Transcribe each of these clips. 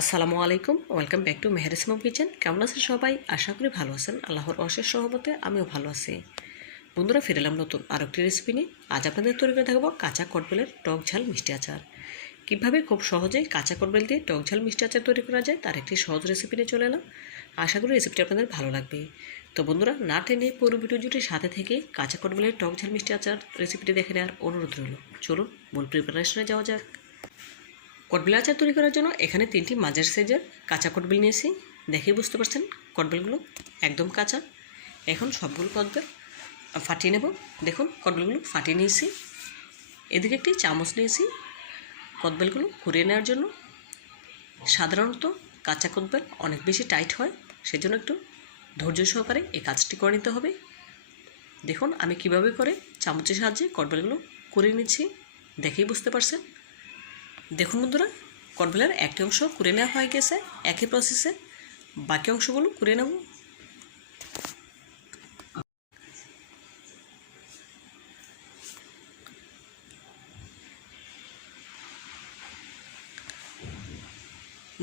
আসসালামু আলাইকুম, welcome back to মেহরিসমম কিচেন। কেমন আছেন সবাই? আশা করি ভালো আছেন। আল্লাহর অশেষ সহমতে আমিও ভালো আছি। বন্ধুরা, ফিরে এলাম নতুন আরও একটি রেসিপি নিয়ে। আজ আপনাদের তৈরি করে দেখাবো কাঁচা কটবেলের টক ঝাল মিষ্টি আচার। কীভাবে খুব সহজেই কাঁচা কটবেল দিয়ে টক ঝাল মিষ্টি আচার তৈরি করা যায় তার একটি সহজ রেসিপি নিয়ে চলে এলাম। আশা করি রেসিপিটি আপনাদের ভালো লাগবে। তো বন্ধুরা, না টেনে পুরো ভিডিও জুটির সাথে থেকে কাঁচা কটবেলের টক ঝাল মিষ্টি আচার রেসিপিটি দেখে নেওয়ার অনুরোধ রইল। চলুন মূল প্রিপারেশনে যাওয়া যাক। কটবেল আচার তৈরি করার জন্য এখানে তিনটি মাঝের সাইজের কাঁচা কটবেল নিয়েছি। দেখেই বুঝতে পারছেন কটবেলগুলো একদম কাঁচা। এখন সবগুলো কটবেল ফাটিয়ে নেব। দেখুন কটবেলগুলো ফাটিয়ে নিয়েছি। এদিকে একটি চামচ নিয়েছি কটবেলগুলো ঘুরিয়ে নেওয়ার জন্য। সাধারণত কাঁচা কটবেল অনেক বেশি টাইট হয়, সেজন্য একটু ধৈর্য সহকারে এই কাজটি করে নিতে হবে। দেখুন, আমি কীভাবে করে চামচের সাহায্যে কটবেলগুলো করে নিচ্ছি। দেখেই বুঝতে পারছেন দেখুন বন্ধুরা কটবেলের একটি অংশ করে নেওয়া হয়ে গেছে, একই প্রসেসে বাকি অংশগুলো করে নেব।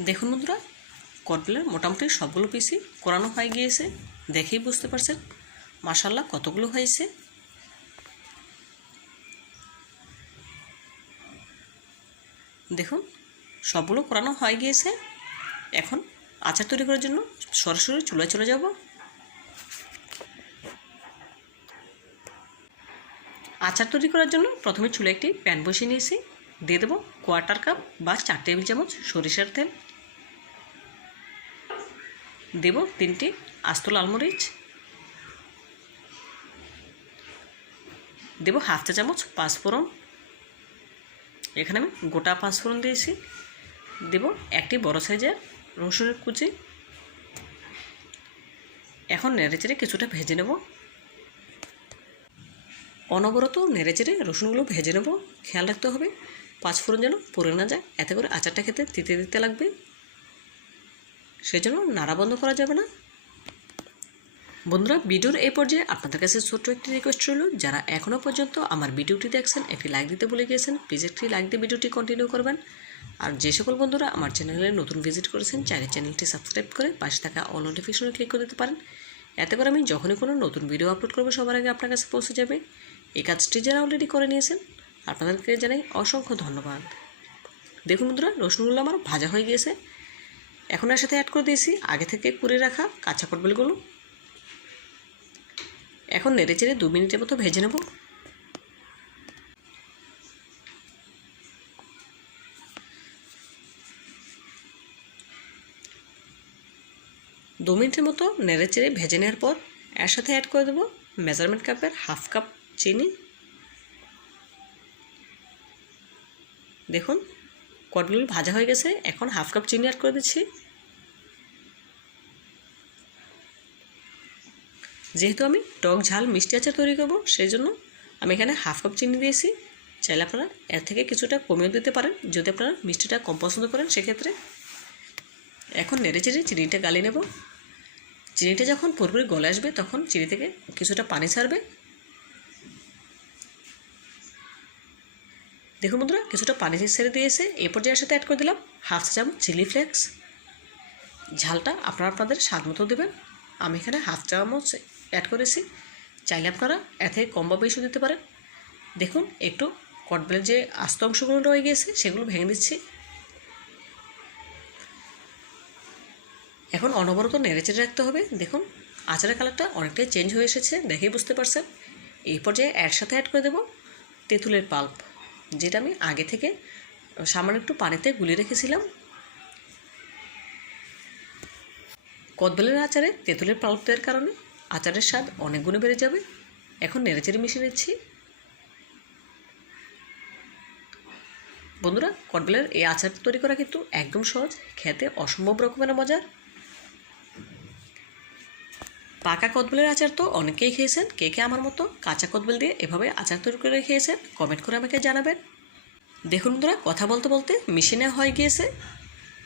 দেখুন বন্ধুরা কটবেলের মোটামুটি সবগুলো পিসই করানো হয়ে গিয়েছে, দেখেই বুঝতে পারছেন। মাসাল্লাহ কতগুলো হয়েছে? দেখুন, সবগুলো করানো হয়ে গিয়েছে। এখন আচার তৈরি করার জন্য সরাসরি চুলায় চলে যাব। আচার তৈরি করার জন্য প্রথমে চুলে একটি প্যান বসিয়ে নিয়েছি। দিয়ে দেবো কোয়ার্টার কাপ বা চার টেবিল চামচ সরিষার তেল। দেব তিনটি আস্ত লালমরিচ দেব হাফ চা চামচ পাঁচফোড়ন। এখানে আমি গোটা পাঁচফোড়ন দিয়েছি। দেব একটি বড় সাইজের রসুনের কুচি। এখন নেড়েচেড়ে কিছুটা ভেজে নেব। অনবরত নেড়েচেড়ে রসুনগুলো ভেজে নেব। খেয়াল রাখতে হবে পাঁচফোড়ন যেন পড়ে না যায়। এতে করে আচারটা খেতে তিতে দিতে লাগবে। সেজন্য নাড়া বন্ধ করা যাবে না। বন্ধুরা, ভিডিওর এই পর্যায়ে আপনাদের কাছে ছোট্ট একটি রিকোয়েস্ট রইল। যারা এখনও পর্যন্ত আমার ভিডিওটি দেখছেন, একটি লাইক দিতে ভুলে গিয়েছেন প্লিজ একটি লাইক দিয়ে ভিডিওটি কন্টিনিউ করবেন। আর যে সকল বন্ধুরা আমার চ্যানেলে নতুন ভিজিট করেছেন, চাইলে চ্যানেলটি সাবস্ক্রাইব করে পাশে থাকা অল নোটিফিকেশনে ক্লিক করে দিতে পারেন। এতে করে আমি যখনই কোনো নতুন ভিডিও আপলোড করব, সবার আগে আপনার কাছে পৌঁছে যাবে। এই কাজটি যারা অলরেডি করে নিয়েছেন, আপনাদেরকে জানাই অসংখ্য ধন্যবাদ। দেখুন বন্ধুরা, রসুনগুলো আমার ভাজা হয়ে গিয়েছে। এখন এর সাথে অ্যাড করে দিয়েছি। আগে থেকে কুড়ে রাখা কাঁচা কটবেলগুলো এখন নেড়ে চেড়ে দু মিনিটের মতো ভেজে নেব। দু মিনিটের মতো নেড়ে চেড়ে ভেজে নেওয়ার পর এর সাথে অ্যাড করে দেবো মেজারমেন্ট কাপের হাফ কাপ চিনি। দেখুন কটগুলো ভাজা হয়ে গেছে, এখন হাফ কাপ চিনি অ্যাড করে দিচ্ছি। যেহেতু আমি টক ঝাল মিষ্টি আচার তৈরি করব সেই জন্য আমি এখানে হাফ কাপ চিনি দিয়েছি। চাইলে আপনারা এর থেকে কিছুটা কমিয়ে দিতে পারেন। যদি আপনারা মিষ্টিটা কম পছন্দ করেন, সেক্ষেত্রে এখন নেড়ে চেড়ে চিনিটা গালিয়ে নেব। চিনিটা যখন পুরোপুরি গলে আসবে, তখন চিনি থেকে কিছুটা পানি ছাড়বে। দেখুন বন্ধুরা, কিছুটা পানি ছেড়ে দিয়েছে। এই পর্যায়ের সাথে অ্যাড করে দিলাম হাফ চামচ চিলি ফ্লেক্স। ঝালটা আপনারা আপনাদের স্বাদ মতো দেবেন। আমি এখানে হাফ চামচ অ্যাড করেছি। চাইলে আপনারা এর থেকে কম বা বেশি দিতে পারেন। দেখুন, একটু কটবেলের যে আস্ত অংশগুলো রয়ে গিয়েছে, সেগুলো ভেঙে দিচ্ছি এখন অনবরত নেড়েচেড়ে রাখতে হবে। দেখুন, আচারের কালারটা অনেকটাই চেঞ্জ হয়ে এসেছে, দেখেই বুঝতে পারছেন। এই পর্যায়ে এর সাথে অ্যাড করে দেবো তেঁতুলের পাল্প যেটা আমি আগে থেকে সামান্য একটু পানিতে গুলিয়ে রেখেছিলাম। কদবেলের আচারে তেঁতুলের পাল্প দেওয়ার কারণে আচারের স্বাদ অনেক গুণে বেড়ে যাবে। এখন নেড়েচেড়ে মিশিয়ে নিচ্ছি। বন্ধুরা, কটবেলের এই আচার তৈরি করা কিন্তু একদম সহজ, খেতে অসম্ভব রকমের মজার। পাকা কদবেলের আচার তো অনেকেই খেয়েছেন, কে কে আমার মতো কাঁচা কদবেল দিয়ে এভাবে আচার তৈরি করে খেয়েছেন, কমেন্ট করে আমাকে জানাবেন। দেখুন বন্ধুরা, কথা বলতে বলতে মিশিয়ে নেওয়া হয়ে গিয়েছে।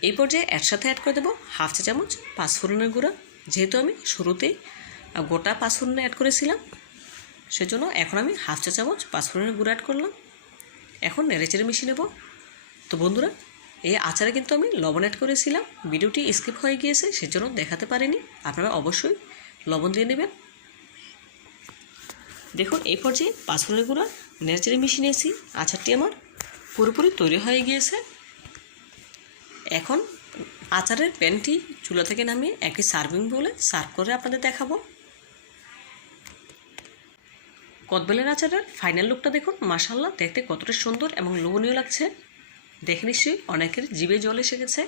এই পর্যায়ে একসাথে অ্যাড করে দেবো হাফ চা চামচ পাঁচফোড়নের গুঁড়া। যেহেতু আমি শুরুতেই গোটা পাঁচফোড়ন অ্যাড করেছিলাম। সেজন্য এখন আমি হাফ চা চামচ পাঁচফোড়নের গুঁড়ো অ্যাড করলাম। এখন নেড়েচেড়ে মিশিয়ে নেব। তো বন্ধুরা, এই আচারে কিন্তু আমি লবণ অ্যাড করেছিলাম। ভিডিওটি স্কিপ হয়ে গিয়েছে, সেজন্য দেখাতে পারিনি। আপনারা অবশ্যই লবণ দিয়ে নেবেন। দেখুন, এই পর্যায়ে পাঁচফোড়নের গুঁড়া নেড়েচেড়ে মিশিয়ে নিয়েছি। আচারটি আমার পুরোপুরি তৈরি হয়ে গিয়েছে। এখন আচারের প্যানটি চুলা থেকে নামিয়ে একটি সার্ভিং বলে সার্ভ করে আপনাদের দেখাবো। কদবেলের আচারের ফাইনাল লুকটা দেখুন। মাসাল্লাহ দেখতে কতটা সুন্দর এবং লোভনীয় লাগছে। দেখে নিশ্চয়ই অনেকের জিভে জল এসে গেছে।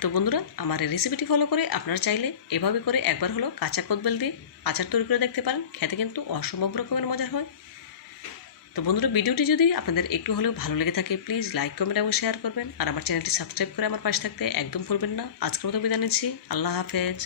তো বন্ধুরা, আমার এই রেসিপিটি ফলো করে আপনারা চাইলে এভাবে করে একবার হলো কাঁচা কদবেল দিয়ে আচার তৈরি করে দেখতে পারেন। খেতে কিন্তু অসম্ভব রকমের মজার হয়। তো বন্ধুরা, ভিডিওটি যদি আপনাদের একটু হলেও ভালো লেগে থাকে প্লিজ লাইক কমেন্ট এবং শেয়ার করবেন। আর আমার চ্যানেলটি সাবস্ক্রাইব করে আমার পাশে থাকতে একদম ভুলবেন না। আজকের মতো বিদায় নিচ্ছি। আল্লাহ হাফেজ।